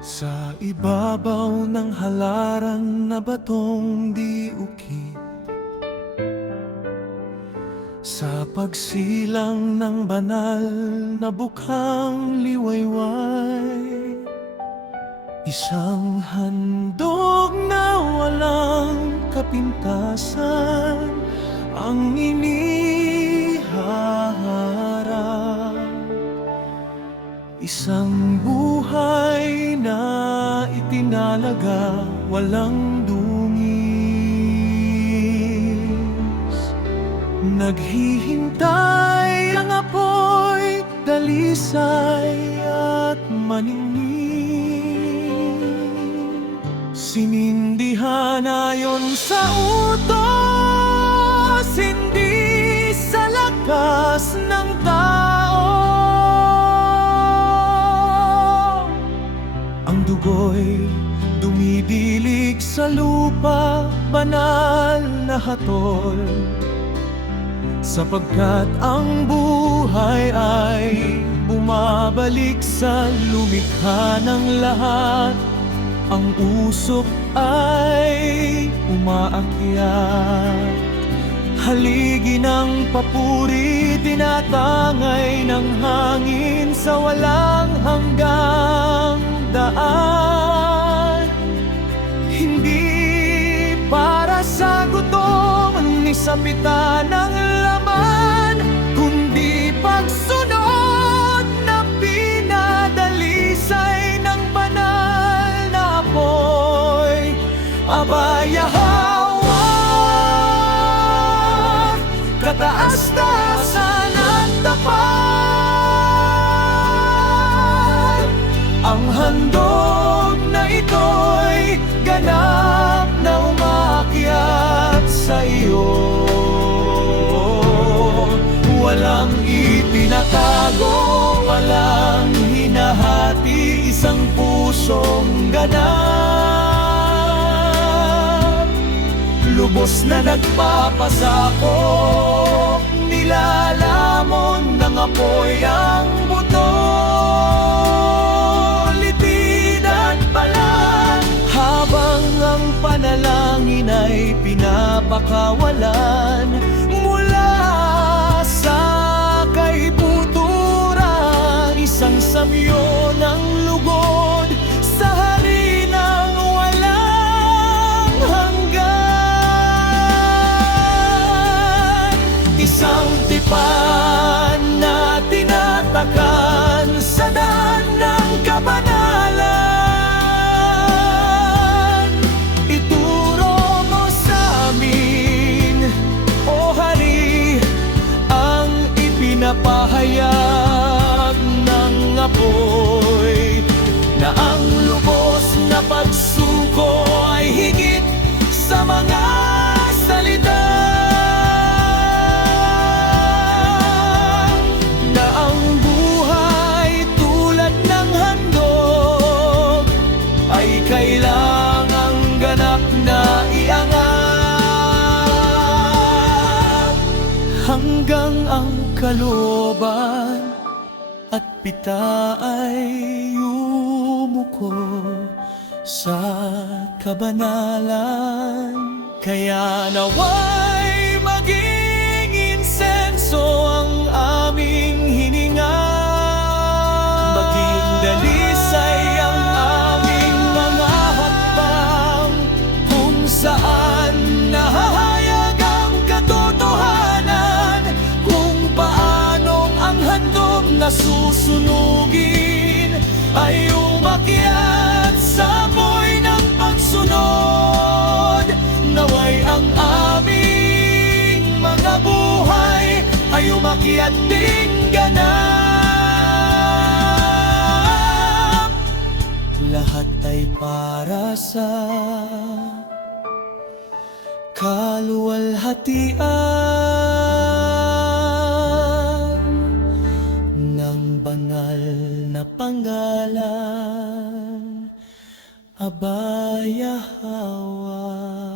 Sa ibabaw ng halaran na batong di ukit, sa pagsilang ng banal na bukhang liwayway, isang handog na walang kapintasan ang inihaharap. Isang buhay na itinalaga walang dungis. Naghihintay ang apoy, dalisay at maningning. Sinindihan ayon sa utos, hindi sa lakas ng tao. Ang dugo'y dumidilig sa lupa, banal na hatol, sapagkat ang buhay ay bumabalik sa lumikha ng lahat. Ang usok ay umaakyat, haligi ng papuri, tinatangay ng hangin sa walang hanggang daan. Hindi para sa gutom ni sa pita ng laman, kundi pagsunod na pinadalisay ng banal na apoy. Abaya hawak, kataas-taasan at tapat. Ang handog na ito'y ganap na umakyat sa iyo. Walang itinatago, walang hinahati, isang pusong ganap. Lubos na nagpapasakop, nilalamon ng apoy ang buto. Litid at balat, habang ang panalangin ay pinapakawalan mula sa kaibuturan. Isang samyo ng lugod sa harinang walang hanggan. Isang tipan na tinatakan sa daan ng kabanalan. Ituro mo sa amin, O Hari, ang ipinapahayag ng apoy, na ang lubos na pagsuko ay higit sa mga salita. Na ang buhay tulad ng handog ay kailangang ganap na iangat, hanggang ang kalooban at pita ay yumuko sa kabanalan. Kaya naway maging insenso ang aming hininga, maging dalisay ang aming mga hakbang, kung saan nahahayag ang katotohanan, kung paanong ang handog na susunugin ay umakyat sa apoy ng pagsunod. Naway ang aming mga buhay ay umakyat ding ganap. Lahat ay para sa kaluwalhatian ng banal na pangalan, Abaya Hawak.